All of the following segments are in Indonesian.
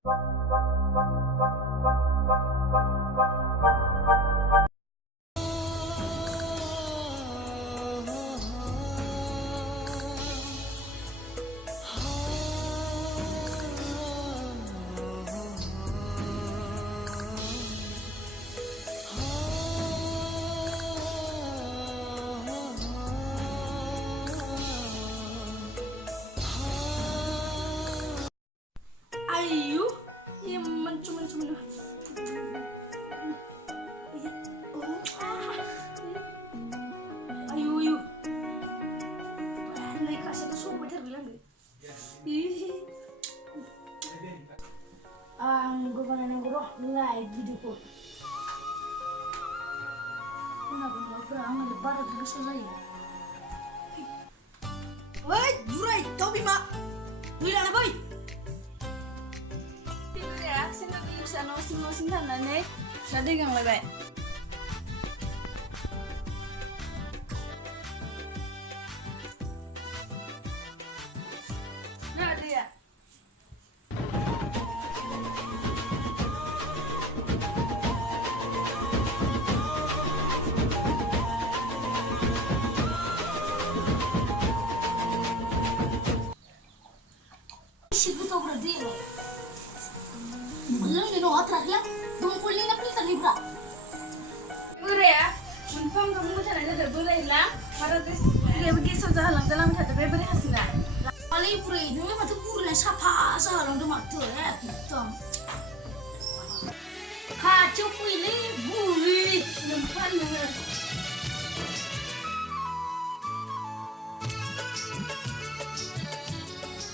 Ayu, yang cuma ayu, naik kasih tuh semua bilang deh. Gue pengen ngurus nilai video ko. Kenapa nggak berang lebar terus selesai? Woi, Jurai, kau bima, bilang apa? Sino di sana masing-masing tanah nih, nanti gang lebay. Nah dia. Si buto berarti. Belum di doa terakhir, dongkulnya pintar libra. Bure ya, untung kamu cara aja boleh hilang. Pada terus dia begitu saja halang dalam satu beri hasilnya. Paling bure itu memang tu bure siapa sahalang tu mak tu ya kita. Kacau pilih bure lempan dengan.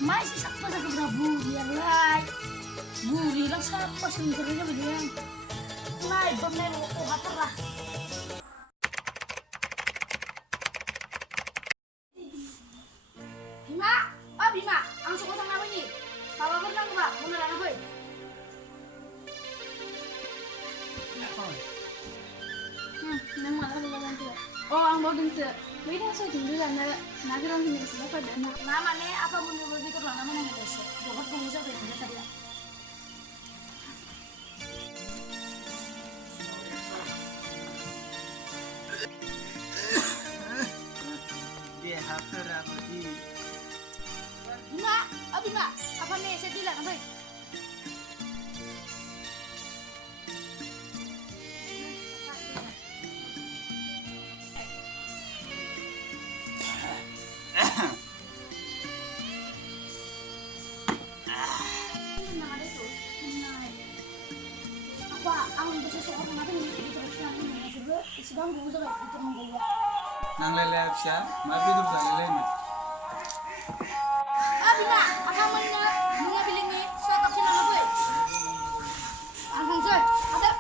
Masih siapa saja berabu yang lain. Buri lang siapa sebenarnya begini. Naik bener mau lah. Bima, langsung kosong apa ini? Papa berenang Pak, mau ngelan apa? Nang malah ngelan tuh. Oh, ang mau dengar. Wih, dah saya tinggal sana. Nanti orang sini siapa dah? Namanya apa mau nyoba gitu lah namanya nggak bisa. Bukan kamu siapa yang dia tadi. Bima, apa nih saya bilang apa? Apa? Ang bisa seorang mati nih terus yang ini sedang gue juga itu menggaya. Nang lele siya, mabi dur sa lele mat. Bima, apa mana bilang ni saya tak silang apa? Langsung je, ada.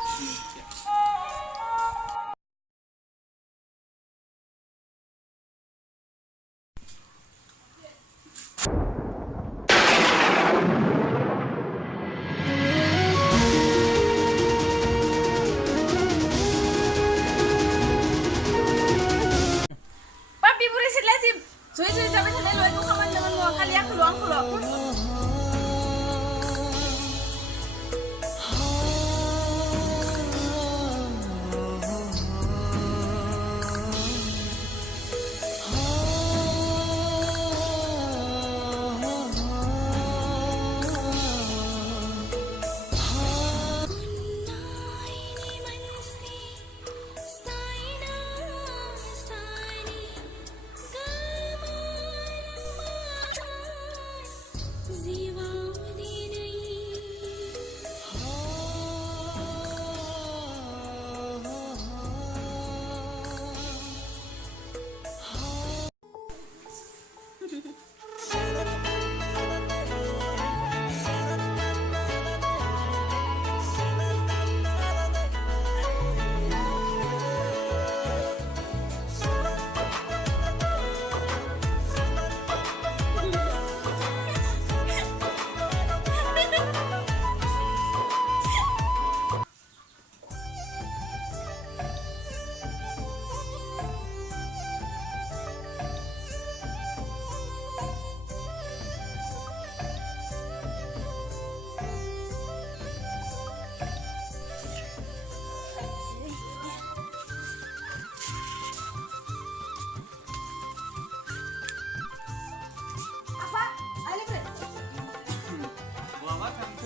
Papi buri lazim. Suwe sampai sana lo itu kaman dengan mau kalian keluang.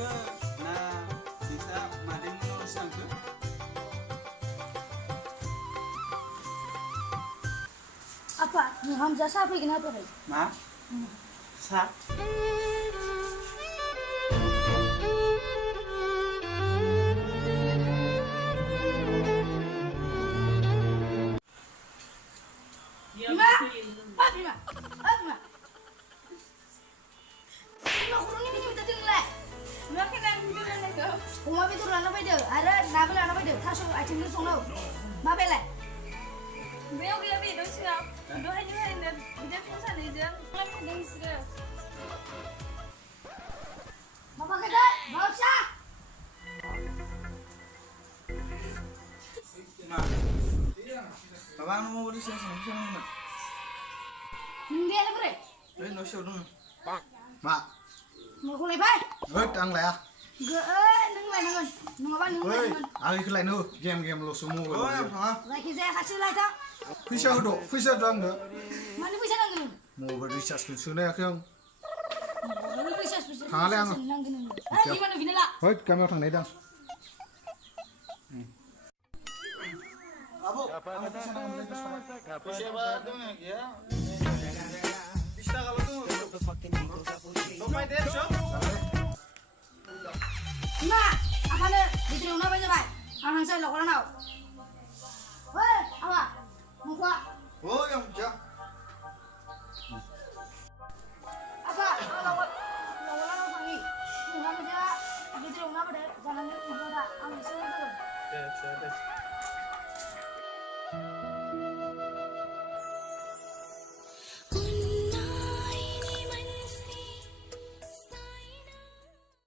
ke na bisa madem ngurus ke Apa? Hamzah siapa yang kenapa, Ray? ma sa Bima! Ah, Bima! Ah, Bima! Bima, kurang ini minta tinggal. Bima, kena minta tinggal. Kuma itu lana pada, ada nabi lana pada. Tasu, acing itu songlo. Ma bela. Beliau gila beda sih ya. Udah aja hari ini udah pusat aja. Lama udah istirahat. Ma pakai dah, ma usah. ma baba mau urus sini sini Nindi ada bre. no show dong ma Mau kulai bay. ơi ăn lại à Neng lai nengon. Neng apa neng lai ơi nengon. ăn cái lại nữa game lo semua ơi hả Lagi saya kasih lai tak. pizza doang nggak Mana bisa nengon? mau berrisas lucu nih không Mana bisa bisa. Kali ang. Nengon. Ah, di mana bina lah? ơi kami thằng này đang Abu, siapa tuh ya? Bisa kalau tuh. Dompet deh, Sob. Ma, apa nih? Diteri una banyak bay. Anak saya lakukan nào? Hei, apa? Mau kuat? Oh, yang jah. Apa? Lakukan